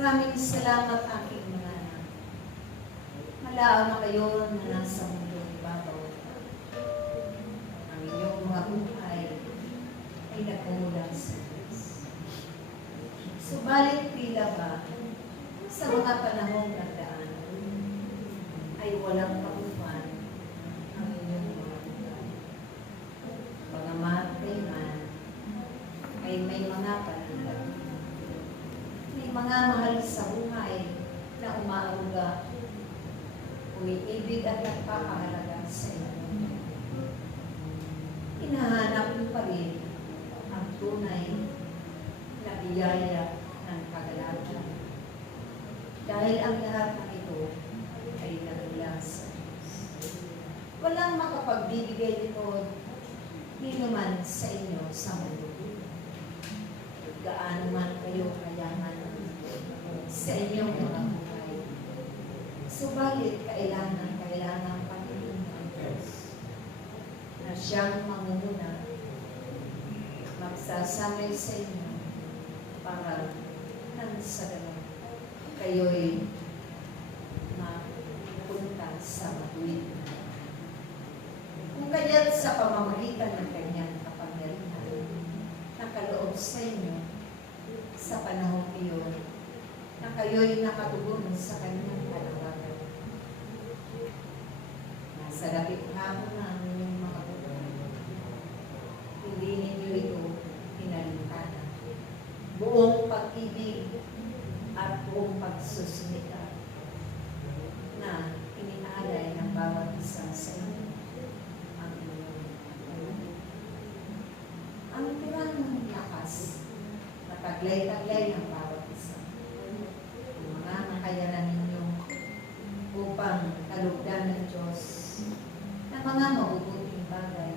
Maraming salamat aking mga anak. Malaaw na kayo na nasa mundong ibabaw. Ang inyong mga buhay ay nagmumulan sa Diyos. Subalit tila ba sa mga panahong nagdaan ay walang pagkuhan ang inyong mga buhay. Bagamat kailan ay may mga panahon. May mga mahal sa buhay na umaaruga, umiibig at nagpapahalaga sa inyo. Hinahanap mo pa rin ang tunay na biyaya ng kagalakan. Dahil ang lahat ng ito ay nagmula sa Diyos. Walang makapagbibigay nito ni naman sa inyo sa mundo. Gaano man kayo kayaman sa inyong mga buhay. Subalit, kailangan Panginoon ang Diyos na siyang mamumuna, magsasanay sa inyo para nang sa ganun kayo'y mapunta sa matuwid. Kung kaya't sa pamamagitan ng kanyang kapangyarihan, nakaloob sa inyo sa panahon iyon na kayo'y nakatugon sa kanyang panawagan. Nasa dapit hapon ng inyong mga buhay, hindi ninyo ito pinalintana. Buong pag-ibig at buong pagsusumika na inialay ng bawat isa sa inyo ang inyong panawagan. Ang tirang lakas na taglay-taglay ng bawat isa. Ang mga nakayanan ninyo upang kalugdan ng Diyos na mga mabubuting bagay.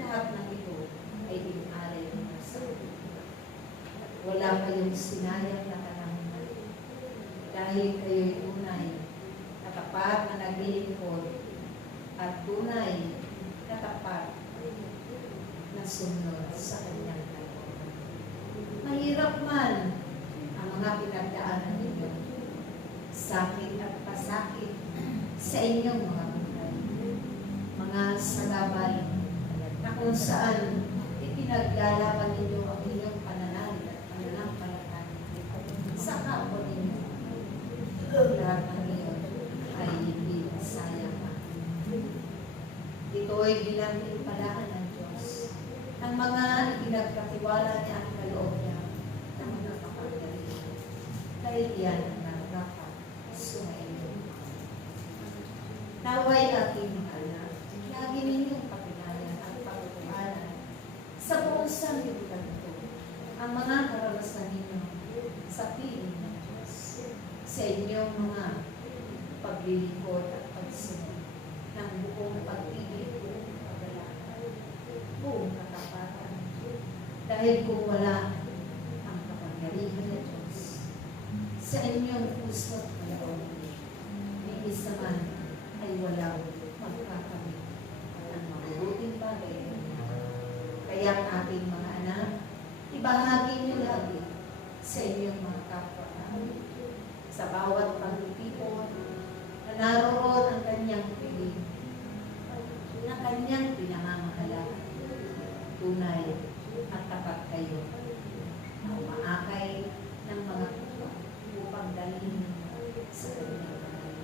Lahat ng ito ay inalay ng sa iyo. At wala kayong sinayang na panahon dahil kayo'y tunay na tapat na naglilingkod at tunay na tapat na pagsunod sa kanyang kalooban. Mahirap man ang mga pinagdaanan ninyo, sakit at pasakit sa inyong mga buhay, mga sagabal na kung saan ipinaglalaban ninyo ang inyong pananalig at pananampalataya sa kapwa ninyo. Ang lahat ng iyon ay hindi masaya pa. Ito ay ginantimpalaan ng Diyos ang mga pinagkatiwala niya ang kaloob niya ng mga kapagdalihan. Dahil yan ang narapat sumainyo. Naway aking mga anak, lagi ninyong pagkinayan at pagkukuhanan sa buong sanlibutan ito ang mga karanasan ninyo sa piling ng Diyos, sa inyong mga paglilingkod at pagsunod ng buong pag-ibig, buong paglalakad, buong katapatan. Dahil kung wala ang kapangyarihan ng Diyos sa inyong puso at kalooban, nais naman ay walang magkakamit ng mabubuting bagay. Kaya ang ating mga anak, ibahagi niyo lagi sa inyong mga kapwa-tao. Sa bawat pagtitipon na naroon ang kanyang piling, na kanyang pinamamahalaan. Tunay at tapat kayo na umaakay ng mga kupang upang dalhin sa kanyang bahay.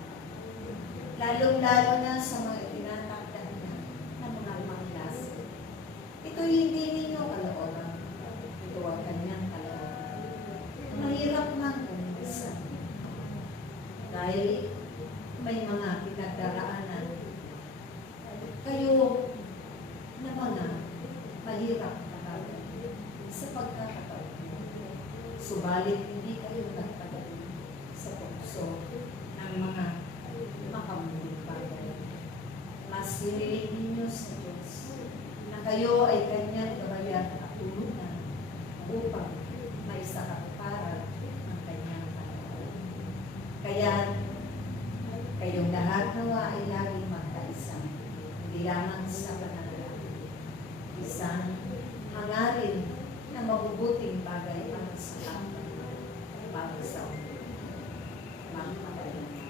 Lalong-lalo na sa mga itinatakdan niya ng mga panglas. Ito'y hindi ninyo kalooban. Ito ang kanyang kalooban. Mahirap man kuminsan. Dahil may mga pinagdaraanan kayo na mga mahirap na bagay sa pagkakataon. Subalit hindi kayo nagtagal sa puso ng mga makamuling bagay. Mas hiniling ninyo sa Diyos na kayo ay kanyang gabayan at tulungan upang may sakatuparan ang kanyang kalooban. Kaya kayong lahat nawa ay laging magkaisa, hindi lamang sa pananalangin. Isang hangarin na mabubuting bagay para sa kapwa, para sa mga kapatid.